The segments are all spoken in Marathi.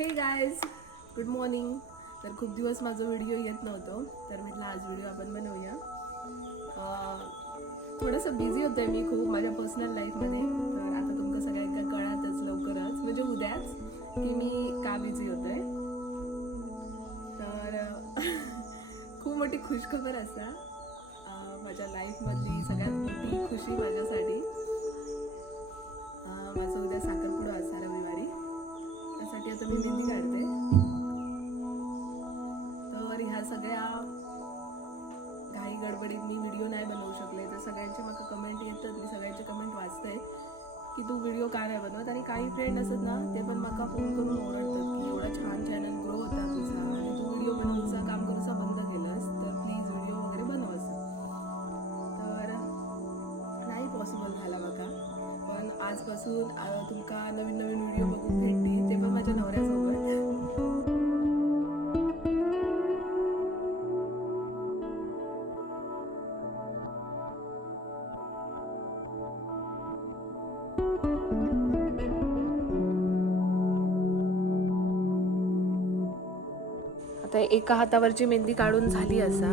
हे गायज गुड मॉर्निंग तर खूप दिवस माझा व्हिडिओ येत नव्हतो तर म्हटलं आज व्हिडिओ आपण बनवूया. थोडंसं बिझी होतंय मी खूप माझ्या पर्सनल लाईफमध्ये तर आता तुमचं सगळ्यांना कळातच लवकरच म्हणजे उद्याच की मी का बिझी होतोय. तर खूप मोठी खुशखबर असा. माझ्या लाईफमधली सगळ्यात मोठी खुशी माझ्यासाठी. माझं उद्या साखरपुडा असा त्यासाठी आता मी मेहंदी काढते. तर ह्या सगळ्या घाई गडबडीत मी व्हिडिओ नाही बनवू शकले. तर सगळ्यांचे मला कमेंट येतात. मी सगळ्यांचे कमेंट वाचते. की तू व्हिडिओ का नाही बनवत? आणि काही फ्रेंड असत ना ते पण मला फोन करून ओरडतात की एवढा छान चॅनल ग्रो होता तुझा आणि तू व्हिडिओ बनवूचा काम करूचा बंद केलंस. तर प्लीज व्हिडिओ वगैरे बनवस तर नाही पॉसिबल झाला बघा. पण आजपासून तुमका नवीन नवीन व्हिडिओ बघून भेट आता एका हातावरची मेहंदी काढून झाली असा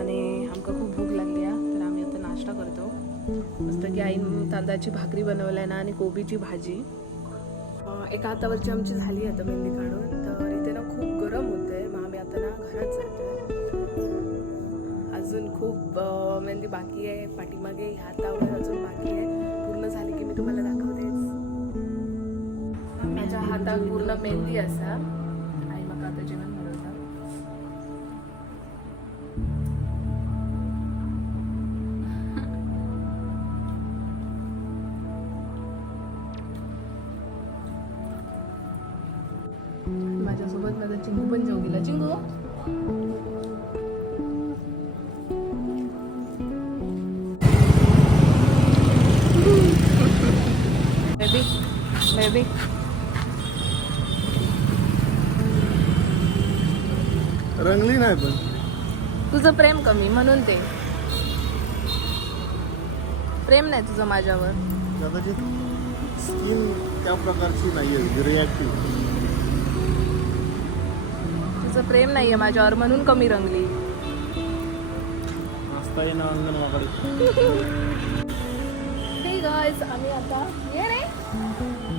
आणि आमका खूप भूक लागली आहे तर आम्ही आता नाश्ता करतो. मस्त की आईन तांदळाची भाकरी बनवलाय ना आणि कोबीची भाजी. एका हातावरची आमची झाली आता मेहंदी काढून तर इथे ना खूप गरम होतंय. मग आम्ही आता ना घरात जातोय. अजून खूप मेहंदी बाकी आहे पाठीमागे हातावर अजून बाकी आहे. पूर्ण झाली की मी तुम्हाला दाखवतेच. माझ्या हातात पूर्ण मेहंदी असा. माझ्यासोबत माझा चिंगू पण जेव गेला चिंगू? Baby baby. रंगली नाही पण. तुझं प्रेम कमी म्हणून ते. प्रेम नाही तुझं माझ्यावर. कदाचित स्किन त्या प्रकारची नाही आहे रिॲक्टिव्ह तुझं प्रेम नाहीये माझ्यावर म्हणून कमी रंगली. हे आम्ही आता ये रे.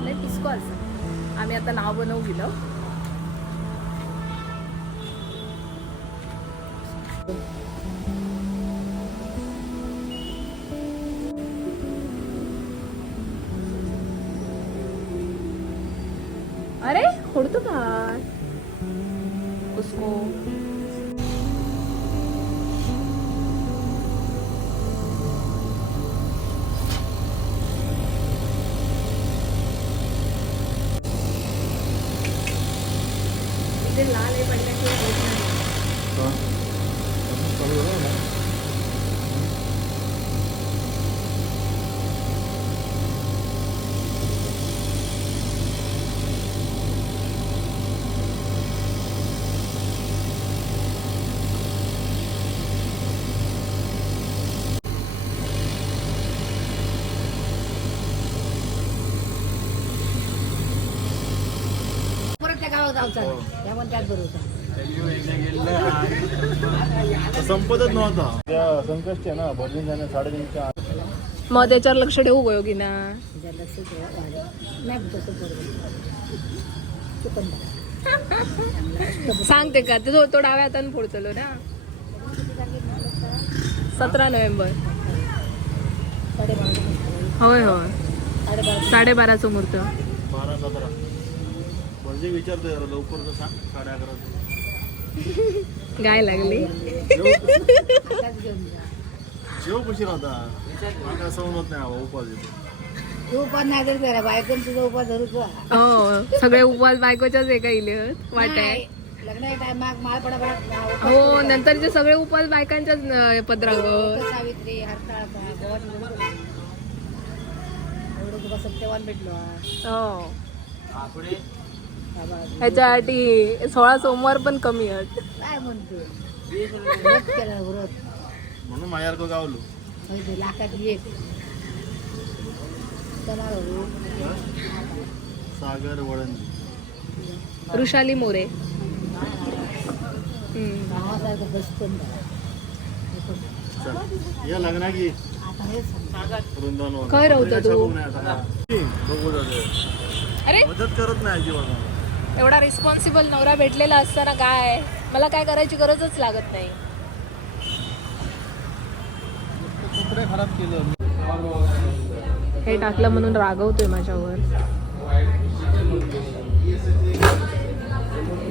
लय पिस्को असं आम्ही आता नाव बनवू गेलो अरे होडतो काय उसको इथे लाल आहे पडल्याशिवाय होत नाही परत त्या गावात जाऊचा त्या म्हणतात बरोबर संपतच नव्हता. त्या संकष्टी आहे ना भजन झाल्या साडेतीनच्या. मग त्याच्यावर लक्ष ठेवू ना तसं बरोबर चुकंदर सांगते का? तो तो डाव्या हातानं फोडतलो ना. सतरा नोव्हेंबर. होय होय. साडेबारा. साडेबाराचं मुहूर्त. बारा सतरा. म्हणजे विचारतोय जरा लवकर तर सांग साडे अकरा गाय लागली. जेव उशीर होता मला असं होत नाही उपास येतो. तू पण नाही तर बायकन तुझा उपास धरू तू हो सगळे उपवास बायकोच्याच एका इले? वाटाय लग्न टायमाक माळ पडा पडा हो नंतरचे सगळे उपवास बायकांच्याच पत्रावर सावित्री हरताळ एवढं तुला सत्यवान भेटलो हा. हो ह्याच्यासाठी सोळा सोमवार पण कमी आहेत. काय म्हणतो? व्रत केलं व्रत. म्हणून माझ्यासारखं गावलो. होय ते लाखात एक. चला हो. सागर वळंदी. ऋषाली मोरे. हम्म. बसतं या लग्ना की. आता. वृंदावन. खंय रावता तू? बघू अरे! मदत करत नाही अजिबात. एवढा रिस्पॉन्सिबल नवरा भेटलेला असताना काय? मला काय करायची गरजच लागत नाही. हे टाकलं म्हणून रागवतोय माझ्यावर.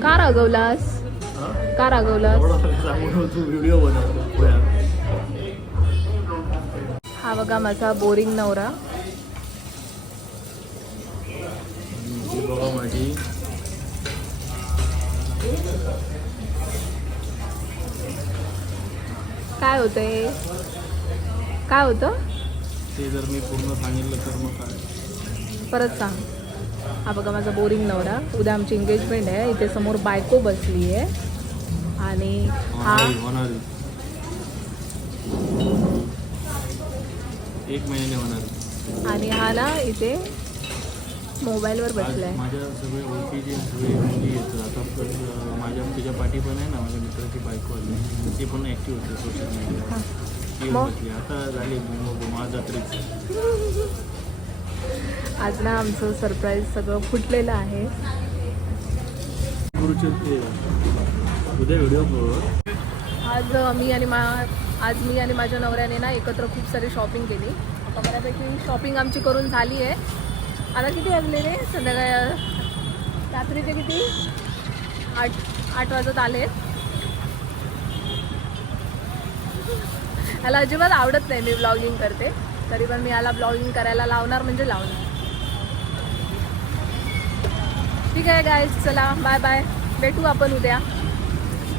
का रागवलास? का रागवलास? हा बघा माझा बोरिंग नवरा. काय होतंय? काय होतं? ते जर मी पूर्ण सांगितलं तर मग काय? परत सांग. हा बघा माझा बोरिंग नवरा. उद्या आमची एंगेजमेंट आहे. इथे समोर बायको बसली आहे आणि हा होणारी. एक महिन्याने होणारी. आणि हा ना इथे मोबाईलवर आज बसलाय. माझ्या सगळे ओळखीचे सगळे मुली येतात आता माझ्या तुझ्या पाठी पण आहे ना माझ्या मित्राची बायको आली ती पण ॲक्टिव्ह होते सोशल मीडियावर ती मग? बसली आता झाली महाजात्रेची. आज ना आमचं सरप्राईज सगळं फुटलेलं आहे. उद्या व्हिडिओ आज मी आणि मा आज मी आणि माझ्या नवऱ्याने ना एकत्र खूप सारी शॉपिंग केली. आता बऱ्यापैकी शॉपिंग आमची करून झाली आहे. आता किती वाजले रे संध्याकाळ रात्रीचे किती? आठ आठ वाजत आले. याला अजिबात आवडत नाही मी ब्लॉगिंग करते. तरी पण मी याला ब्लॉगिंग करायला लावणार म्हणजे लावणार. ठीक आहे गाय चला बाय बाय भेटू आपण उद्या.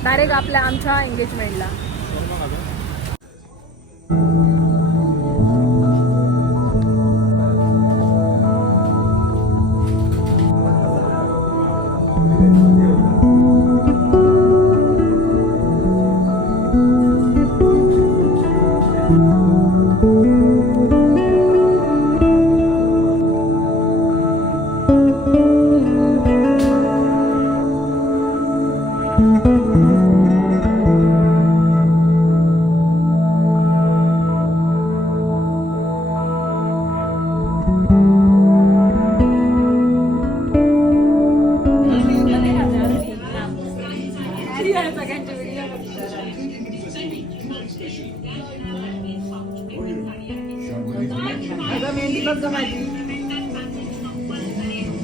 डायरेक्ट आपल्या आमच्या एंगेजमेंटला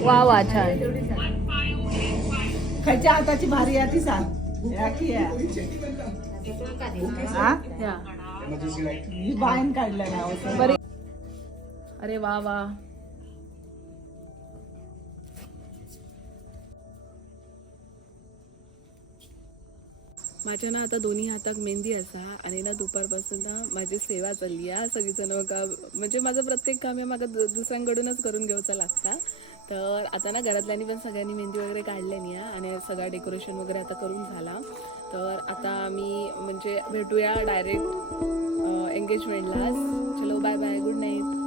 वा वा छान. खायच्या हाताची भारी आहे ती सांग राखी आहे? या. बायन काढलं बरे अरे वा वा. माझ्या ना आता दोन्ही हाताक मेहंदी असा आणि ना दुपारपासून ना माझी सेवा चालली आहे. सगळीजण का म्हणजे माझं प्रत्येक काम हे म्हाका दुसऱ्यांकडूनच करून घेवचं लागता. तर आता ना घरातल्यांनी पण सगळ्यांनी मेहंदी वगैरे काढल्यानी आहे आणि सगळा डेकोरेशन वगैरे आता करून झाला. तर आता मी म्हणजे भेटूया डायरेक्ट एंगेजमेंटला चलो बाय बाय गुड नाईट